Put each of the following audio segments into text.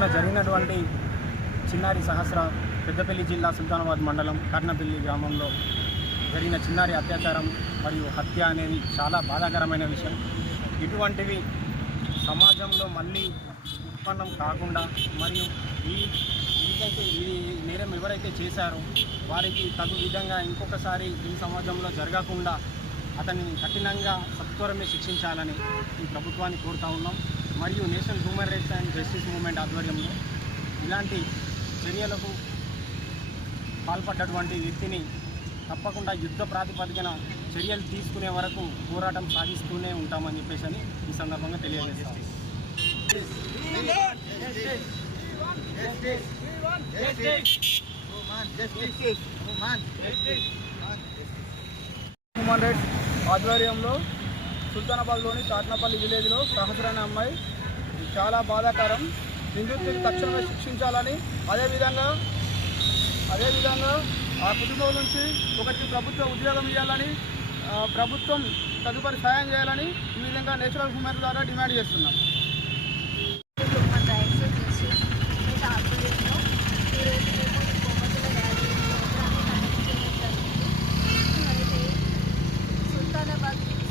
మొన్న జరిగినటువంటి చిన్నారి సహస్ర పెద్దపల్లి జిల్లా సుల్తానాబాద్ మండలం కర్ణపల్లి గ్రామంలో జరిగిన చిన్నారి అత్యాచారం మరియు హత్య అనేది చాలా బాధాకరమైన విషయం. ఇటువంటివి సమాజంలో మళ్ళీ ఉత్పన్నం కాకుండా మరియు ఈ నేరం ఎవరైతే చేశారో వారికి తగు విధంగా ఇంకొకసారి ఈ సమాజంలో జరగకుండా అతనిని కఠినంగా సత్వరమే శిక్షించాలని ఈ ప్రభుత్వాన్ని కోరుతా ఉన్నాం. మరియు national human rights and justice movement ఆధ్వర్యంలో ఇలాంటి చర్యలకు పాల్పడ్డటువంటి వ్యక్తిని తప్పకుండా యుద్ధ ప్రాతిపదికన చర్యలు తీసుకునే వరకు పోరాటం సాగిస్తూనే ఉంటామని చెప్పేసి ఈ సందర్భంగా తెలియజేస్తాం. హ్యూమన్ రైట్స్ ఆధ్వర్యంలో సుల్తానాబాద్లోని చాట్నపల్లి విలేజ్లో సహస్ర అనే అమ్మాయి చాలా బాధాకరం. నిందితులు తక్షణమే శిక్షించాలని, అదేవిధంగా ఆ కుటుంబం నుంచి ఒకటి ప్రభుత్వ ఉద్యోగం ఇవ్వాలని, ప్రభుత్వం తదుపరి సాయం చేయాలని ఈ విధంగా నేషనల్ హ్యూమన్ ద్వారా డిమాండ్ చేస్తున్నాం.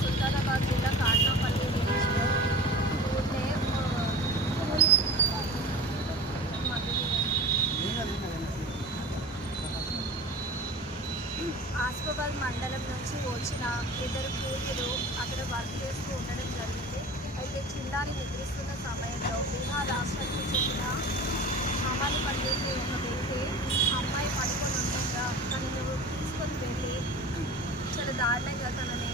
సుల్తానాబాద్ జిల్లా కాట్నాపల్లి విలేజ్లో ఆసిఫాబాద్ మండలం నుంచి వచ్చిన ఇద్దరు కూతురు అక్కడ వర్క్ చేస్తూ ఉండడం జరిగింది. అయితే చిన్నారి నిద్రిస్తున్న సమయంలో బీహార్ రాష్ట్రానికి చెందిన సామాన్లు పనిచేసే ఒక వ్యక్తి అమ్మాయి పడుకొని ఉండగా తనను తీసుకొని వెళ్ళి చాలా దారుణంగా తనని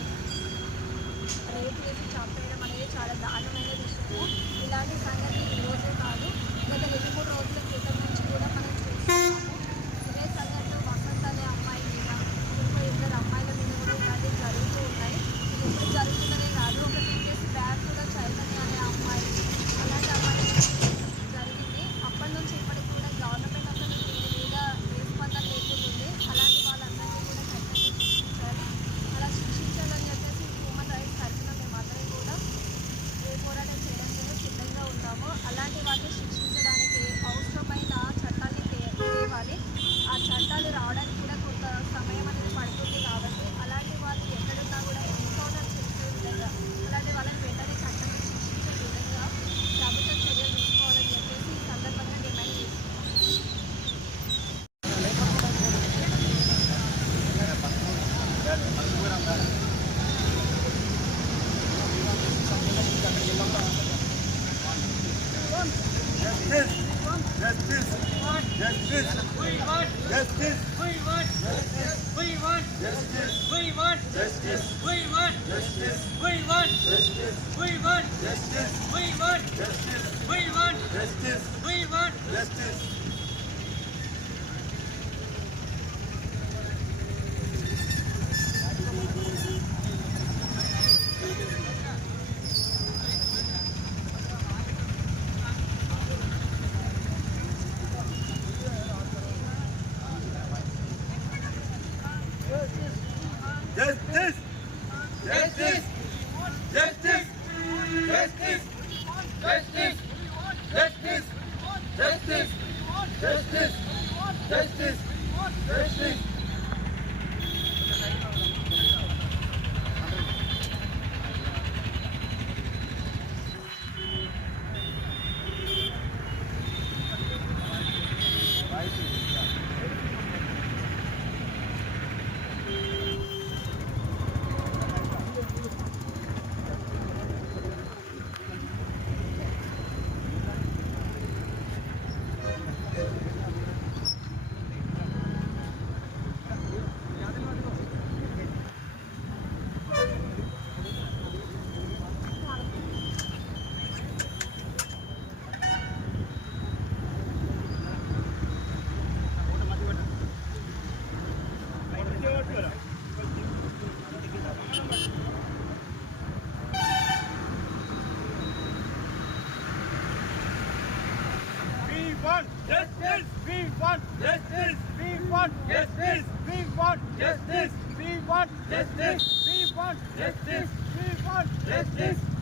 రేపు చేసి చంపేయడం అనేది చాలా దారుణమైన విషయము. ఇలాంటి సంగతి ఈరోజే కాదు, గత 2-3 రోజుల క్రితం నుంచి కూడా మనం చూస్తున్నాము. ఇదే సంఘటనలో వసంత అనే అమ్మాయి మీద, ఇంకో 2 అమ్మాయిల మీద కూడా ఇలాంటివి జరుగుతూ ఉన్నాయి. ఇది ఎప్పుడు జరుగుతుందనే కాదు, ఒక 2 days బ్యాక్ కూడా చైతన్య అనే అమ్మాయి అలాంటి అమ్మాయి జరిగింది. అప్పటి నుంచి ఇప్పటికి కూడా గవర్నమెంట్ అసలు దీని మీద స్పందన లేకుంటుంది. అలాంటి వాళ్ళందరినీ కూడా ఖచ్చితంగా శిక్షించాలి. అలా శిక్షించాలని చెప్పేసి హ్యూమన్ రైట్స్ తరఫున మేమందరం కూడా ఏ పోరాటం చేయడానికి సిద్ధంగా ఉన్నాము. అలాంటి వాటిని శిక్షించడానికి అవసరమైన చట్టాన్ని తేవాలి. ఆ చట్టాలు రావడానికి కూడా కొంత సమయం అనేది పడుతుంది. కాబట్టి అలాంటి వాళ్ళు ఎక్కడున్నా కూడా ఎన్కౌంటర్ చేసే విధంగా, అలాంటి వాళ్ళని వెంటనే చట్టాన్ని శిక్షించే విధంగా ప్రభుత్వం చర్యలు తీసుకోవాలని చెప్పేసి ఈ సందర్భంగా డిమాండ్ చేస్తున్నాం. want justice. We want justice. We want justice. We want justice. We want justice. We want justice. We want justice.